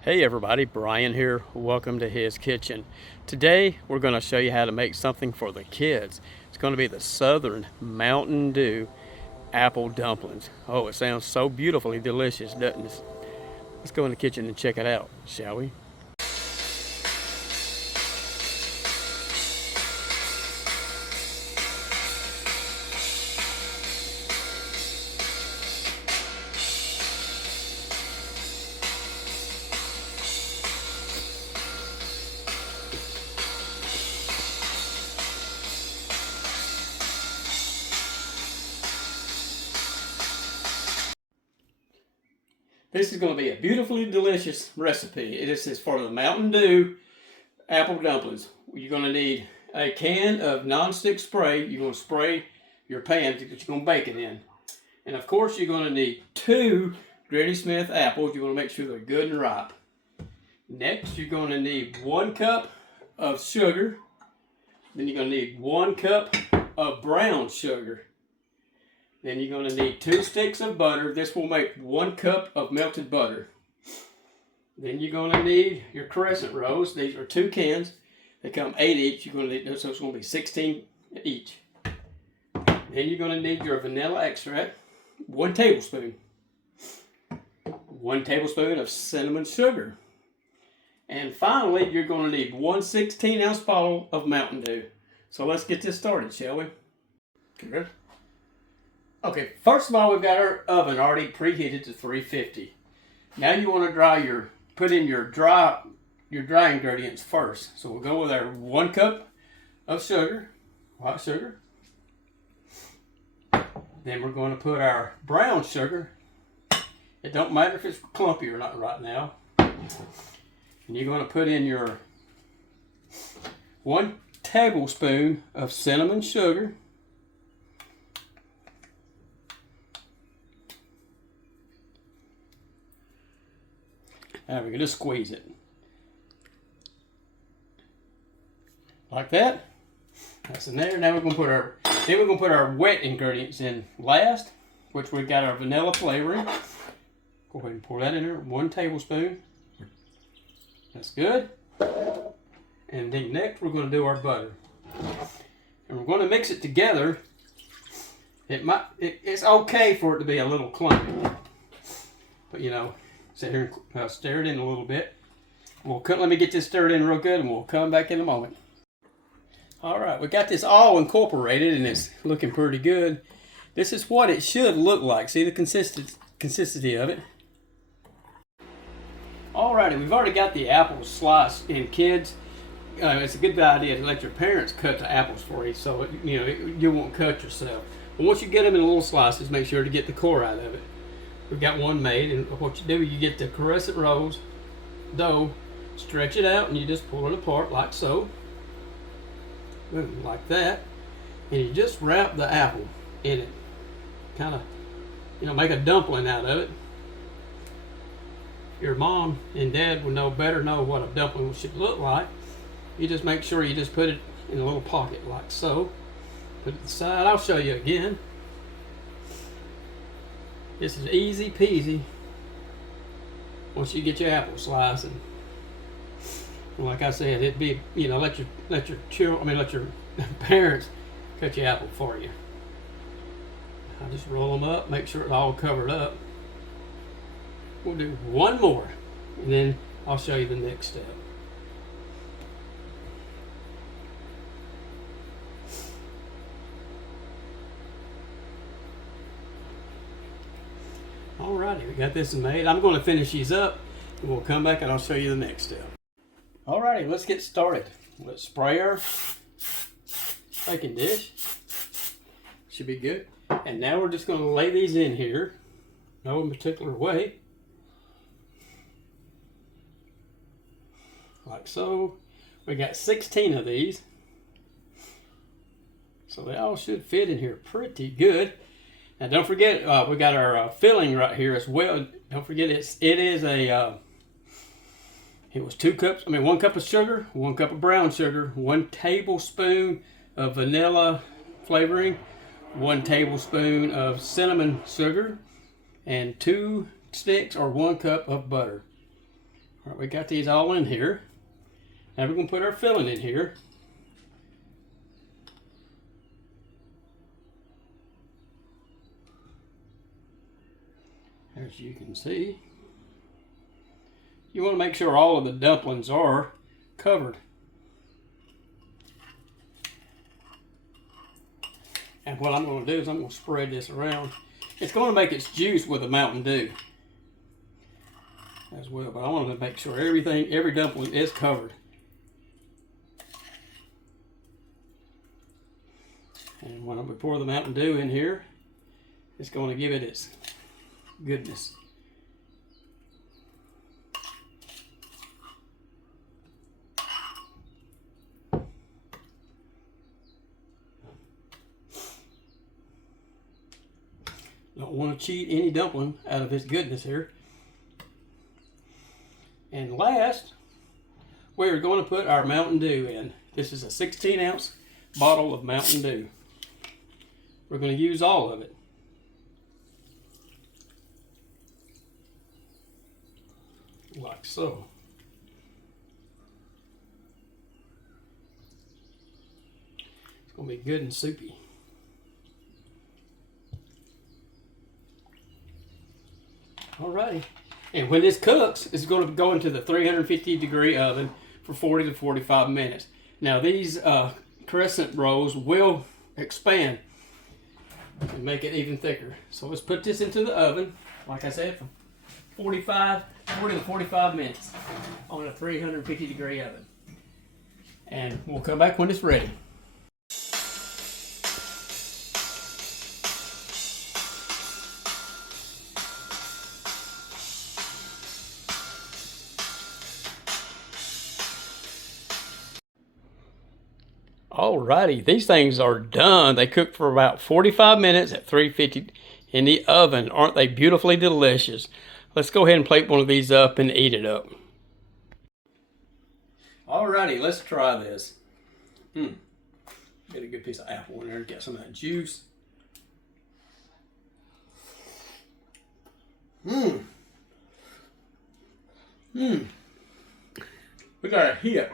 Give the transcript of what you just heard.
Hey everybody, Brian here. Welcome to his kitchen. Today we're going to show you how to make something for the kids. It's going to be the Southern Mountain Dew apple dumplings. Oh, it sounds so beautifully delicious, doesn't it? Let's go in the kitchen and check it out, shall we? This is going to be a beautifully delicious recipe. This is for the Mountain Dew apple dumplings. You're going to need a can of non-stick spray. You're going to spray your pan that you're going to bake it in. And of course, you're going to need 2 Granny Smith apples. You want to make sure they're good and ripe. Next, you're going to need 1 cup of sugar. Then you're going to need 1 cup of brown sugar. Then you're going to need 2 sticks of butter. This will make 1 cup of melted butter. Then you're going to need your Crescent Rolls. These are 2 cans. They come 8 each. You're going to need, so it's going to be 16 each. Then you're going to need your vanilla extract, 1 tablespoon. 1 tablespoon of cinnamon sugar. And finally, you're going to need 1 16-ounce bottle of Mountain Dew. So let's get this started, shall we? Good. Okay, first of all, we've got our oven already preheated to 350. Now you want to put in your dry ingredients first. So we'll go with our 1 cup of sugar, white sugar. Then we're going to put our brown sugar. It don't matter if it's clumpy or not right now. And you're going to put in your 1 tablespoon of cinnamon sugar. Now we're going to squeeze it. Like that. That's in there. Now we're going to put our wet ingredients in last, which we've got our vanilla flavoring. Go ahead and pour that in there. 1 tablespoon. That's good. And then next we're going to do our butter. And we're going to mix it together. It's okay for it to be a little clumpy. But you know, sit here and stir it in a little bit. Let me get this stirred in real good and we'll come back in a moment. Alright, we got this all incorporated and it's looking pretty good. This is what it should look like. See the consistency of it? Alrighty, we've already got the apples sliced in. Kids, it's a good idea to let your parents cut the apples for you so you won't cut yourself. But once you get them in little slices, make sure to get the core out of it. We've got one made, and what you do, you get the Crescent Rolls dough, stretch it out, and you just pull it apart like so. Boom, like that. And you just wrap the apple in it. Kind of, make a dumpling out of it. Your mom and dad would know what a dumpling should look like. You just make sure you just put it in a little pocket like so. Put it aside. I'll show you again. This is easy peasy once you get your apple slicing. Like I said, it'd be, let your parents cut your apple for you. I just roll them up, make sure it's all covered up. We'll do one more, and then I'll show you the next step. Alrighty, we got this made. I'm going to finish these up, and we'll come back and I'll show you the next step. Alrighty, let's get started. Let's spray our baking dish. Should be good. And now we're just going to lay these in here, no particular way. Like so. We got 16 of these. So they all should fit in here pretty good. Now don't forget, we got our filling right here as well. Don't forget, it was 1 cup of sugar, 1 cup of brown sugar, 1 tablespoon of vanilla flavoring, 1 tablespoon of cinnamon sugar, and 2 sticks or 1 cup of butter. All right, we got these all in here. Now we're going to put our filling in here. As you can see, you want to make sure all of the dumplings are covered. And what I'm going to do is I'm going to spread this around. It's going to make its juice with the Mountain Dew as well, but I want to make sure every dumpling is covered. And when we pour the Mountain Dew in here, it's going to give it its goodness. Don't want to cheat any dumpling out of its goodness here. And last, we're going to put our Mountain Dew in. This is a 16-ounce bottle of Mountain Dew. We're going to use all of it. Like so. It's going to be good and soupy. Alrighty, and when this cooks, it's going to go into the 350-degree oven for 40 to 45 minutes. Now these crescent rolls will expand and make it even thicker. So let's put this into the oven, like I said, for 40 to 45 minutes on a 350-degree oven. And we'll come back when it's ready. Alrighty, these things are done. They cooked for about 45 minutes at 350 in the oven. Aren't they beautifully delicious? Let's go ahead and plate one of these up and eat it up. Alrighty, let's try this. Get a good piece of apple in there, get some of that juice. We got a hit.